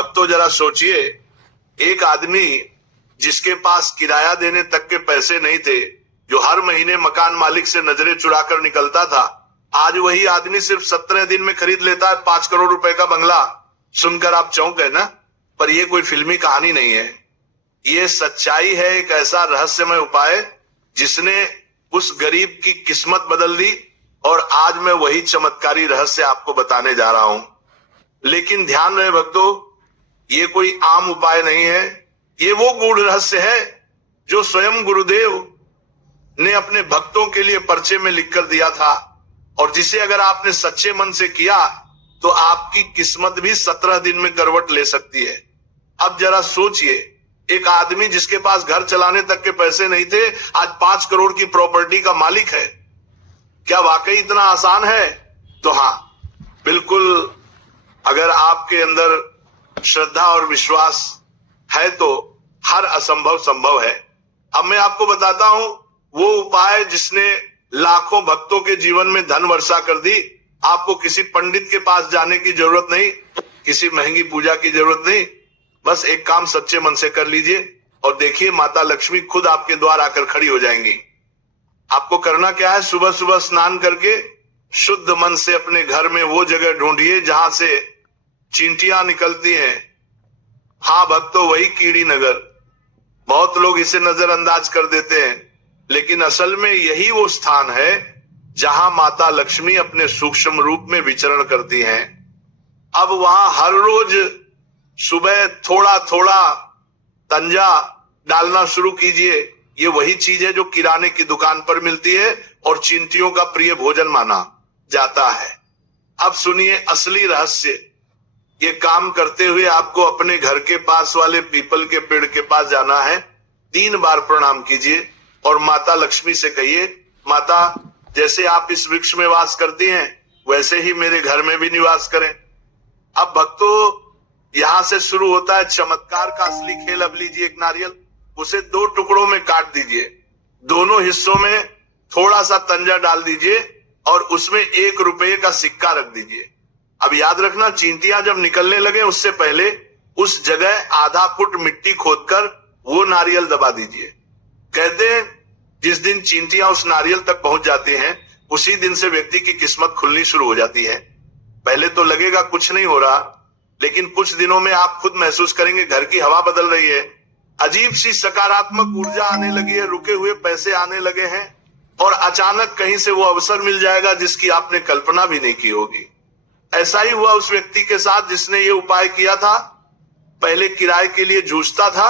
भक्तों जरा सोचिए, एक आदमी जिसके पास किराया देने तक के पैसे नहीं थे, जो हर महीने मकान मालिक से नजरें चुराकर निकलता था, आज वही आदमी सिर्फ 17 दिन में खरीद लेता है 5 करोड़ रुपए का बंगला। सुनकर आप चौंक गए ना? पर यह कोई फिल्मी कहानी नहीं है, ये सच्चाई है। एक ऐसा रहस्यमय उपाय जिसने उस गरीब की किस्मत बदल दी, और आज मैं वही चमत्कारी रहस्य आपको बताने जा रहा हूं। लेकिन ध्यान रहे भक्तों, ये कोई आम उपाय नहीं है, ये वो गूढ़ रहस्य है जो स्वयं गुरुदेव ने अपने भक्तों के लिए पर्चे में लिखकर दिया था, और जिसे अगर आपने सच्चे मन से किया तो आपकी किस्मत भी 17 दिन में करवट ले सकती है। अब जरा सोचिए, एक आदमी जिसके पास घर चलाने तक के पैसे नहीं थे, आज 5 करोड़ की प्रॉपर्टी का मालिक है। क्या वाकई इतना आसान है? तो हां, बिल्कुल। अगर आपके अंदर श्रद्धा और विश्वास है तो हर असंभव संभव है। अब मैं आपको बताता हूं वो उपाय जिसने लाखों भक्तों के जीवन में धन वर्षा कर दी। आपको किसी पंडित के पास जाने की जरूरत नहीं, किसी महंगी पूजा की जरूरत नहीं। बस एक काम सच्चे मन से कर लीजिए और देखिए माता लक्ष्मी खुद आपके द्वार आकर खड़ी हो जाएंगी। आपको करना क्या है? सुबह सुबह स्नान करके शुद्ध मन से अपने घर में वो जगह ढूंढिए जहां से चींटियां निकलती हैं। हाँ भक्तों, वही कीड़ी नगर। बहुत लोग इसे नजरअंदाज कर देते हैं, लेकिन असल में यही वो स्थान है जहां माता लक्ष्मी अपने सूक्ष्म रूप में विचरण करती हैं। अब वहां हर रोज सुबह थोड़ा थोड़ा तंजा डालना शुरू कीजिए। ये वही चीज है जो किराने की दुकान पर मिलती है और चींटियों का प्रिय भोजन माना जाता है। अब सुनिए असली रहस्य। ये काम करते हुए आपको अपने घर के पास वाले पीपल के पेड़ के पास जाना है। 3 बार प्रणाम कीजिए और माता लक्ष्मी से कहिए, माता जैसे आप इस वृक्ष में वास करती हैं वैसे ही मेरे घर में भी निवास करें। अब भक्तों, यहां से शुरू होता है चमत्कार का असली खेल। अब लीजिए एक नारियल, उसे 2 टुकड़ों में काट दीजिए, दोनों हिस्सों में थोड़ा सा तंजा डाल दीजिए और उसमें 1 रुपये का सिक्का रख दीजिए। अब याद रखना, चींटियां जब निकलने लगे उससे पहले उस जगह आधा फुट मिट्टी खोदकर वो नारियल दबा दीजिए। कहते हैं जिस दिन चींटियां उस नारियल तक पहुंच जाती हैं, उसी दिन से व्यक्ति की किस्मत खुलनी शुरू हो जाती है। पहले तो लगेगा कुछ नहीं हो रहा, लेकिन कुछ दिनों में आप खुद महसूस करेंगे घर की हवा बदल रही है, अजीब सी सकारात्मक ऊर्जा आने लगी है, रुके हुए पैसे आने लगे हैं, और अचानक कहीं से वो अवसर मिल जाएगा जिसकी आपने कल्पना भी नहीं की होगी। ऐसा ही हुआ उस व्यक्ति के साथ जिसने ये उपाय किया था। पहले किराए के लिए जूझता था,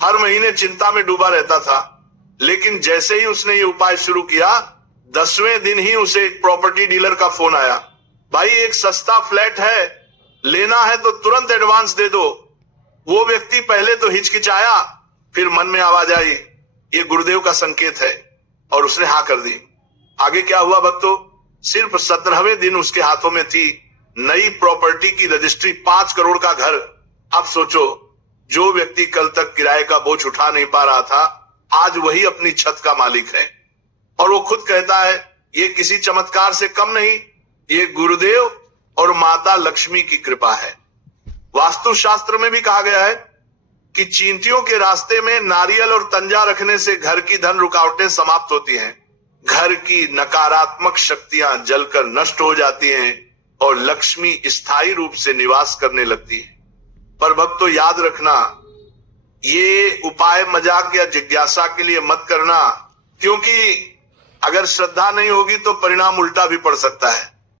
हर महीने चिंता में डूबा रहता था, लेकिन जैसे ही उसने ये उपाय शुरू किया, 10वें दिन ही उसे एक प्रॉपर्टी डीलर का फोन आया, भाई एक सस्ता फ्लैट है, लेना है तो तुरंत एडवांस दे दो। वो व्यक्ति पहले तो हिचकिचाया, फिर मन में आवाज आई ये गुरुदेव का संकेत है, और उसने हाँ कर दी। आगे क्या हुआ भक्तों? सिर्फ 17वें दिन उसके हाथों में थी नई प्रॉपर्टी की रजिस्ट्री, 5 करोड़ का घर। अब सोचो, जो व्यक्ति कल तक किराए का बोझ उठा नहीं पा रहा था, आज वही अपनी छत का मालिक है। और वो खुद कहता है ये किसी चमत्कार से कम नहीं, ये गुरुदेव और माता लक्ष्मी की कृपा है। वास्तुशास्त्र में भी कहा गया है कि चींटियों के रास्ते में नारियल और तंजा रखने से घर की धन रुकावटें समाप्त होती हैं, घर की नकारात्मक शक्तियां जलकर नष्ट हो जाती हैं और लक्ष्मी स्थायी रूप से निवास करने लगती है। पर भक्तों याद रखना, ये उपाय मजाक या जिज्ञासा के लिए मत करना, क्योंकि अगर श्रद्धा नहीं होगी तो परिणाम उल्टा भी पड़ सकता है।